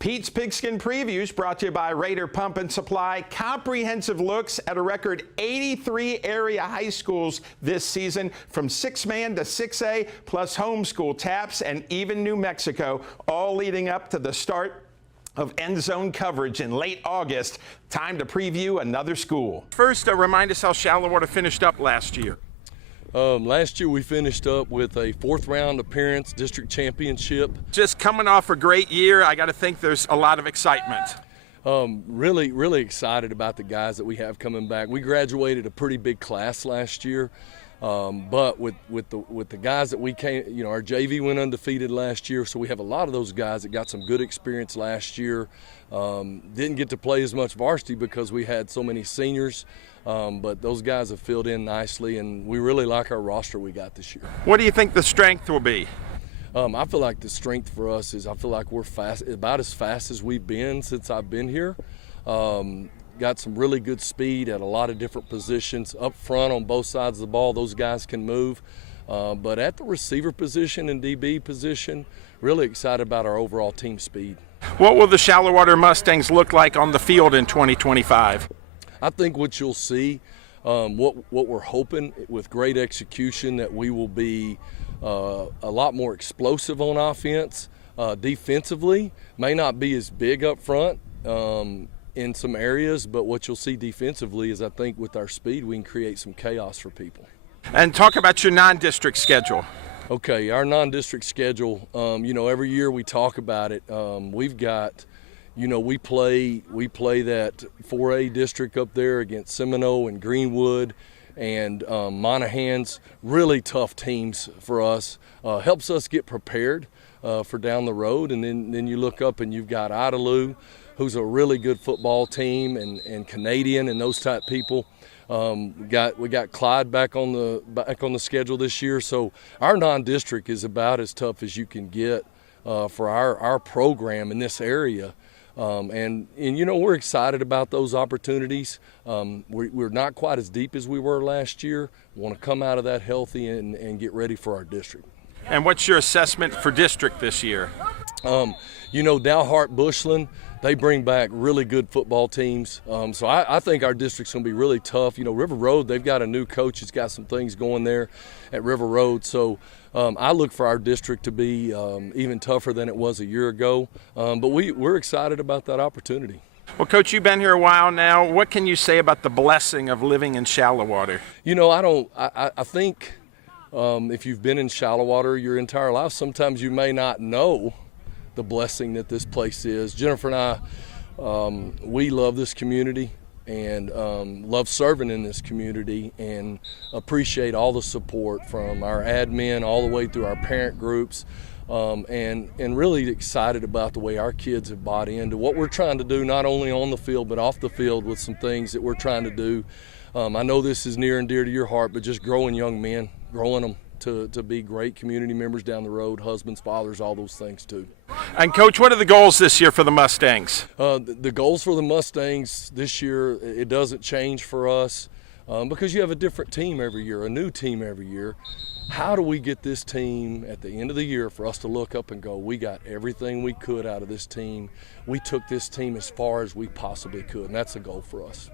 Pete's Pigskin Previews brought to you by Raider Pump and Supply. Comprehensive looks at a record 83 area high schools this season, from 6-man to 6A, plus homeschool taps and even New Mexico, all leading up to the start of end zone coverage in late August. Time to preview another school. First, remind us how Shallowater finished up last year. Last year we finished up with a 4th round appearance, district championship. Just coming off a great year, I got to think there's a lot of excitement. Really excited about the guys that we have coming back. We graduated a pretty big class last year, but with the guys that we came, our JV went undefeated last year, so we have a lot of those guys that got some good experience last year. Didn't get to play as much varsity because we had so many seniors. But those guys have filled in nicely, and we really like our roster we got this year. What do you think the strength will be? I feel like the strength for us is I feel like we're about as fast as we've been since I've been here. Got some really good speed at a lot of different positions. Up front on both sides of the ball, those guys can move. But at the receiver position and DB position, really excited about our overall team speed. What will the Shallowater Mustangs look like on the field in 2025? I think what you'll see, what we're hoping with great execution, that we will be a lot more explosive on offense. Defensively, may not be as big up front in some areas, but what you'll see defensively is I think with our speed we can create some chaos for people. And talk about your non-district schedule. Okay, our non-district schedule, every year we talk about it. We've got, we play that 4A district up there against Seminole and Greenwood and Monahans. Really tough teams for us. Helps us get prepared for down the road. And then you look up and you've got Idalou, who's a really good football team, and Canadian and those type people. We got Clyde back on the schedule this year. So our non-district is about as tough as you can get for our program in this area. And we're excited about those opportunities. We're not quite as deep as we were last year. We want to come out of that healthy and get ready for our district. And what's your assessment for district this year? Dalhart, Bushland, they bring back really good football teams. So I think our district's going to be really tough. River Road, they've got a new coach. He's got some things going there at River Road. So I look for our district to be even tougher than it was a year ago. But we're excited about that opportunity. Well, Coach, you've been here a while now. What can you say about the blessing of living in Shallowater? I think if you've been in Shallowater your entire life, sometimes you may not know the blessing that this place is. Jennifer and I, we love this community and love serving in this community, and appreciate all the support from our admin all the way through our parent groups, and really excited about the way our kids have bought into what we're trying to do, not only on the field but off the field with some things that we're trying to do. I know this is near and dear to your heart, but just growing young men, growing them to be great community members down the road, husbands, fathers, all those things too. And Coach, what are the goals this year for the Mustangs? The goals for the Mustangs this year, it doesn't change for us because you have a different team every year, a new team every year. How do we get this team at the end of the year for us to look up and go, we got everything we could out of this team. We took this team as far as we possibly could, and that's a goal for us.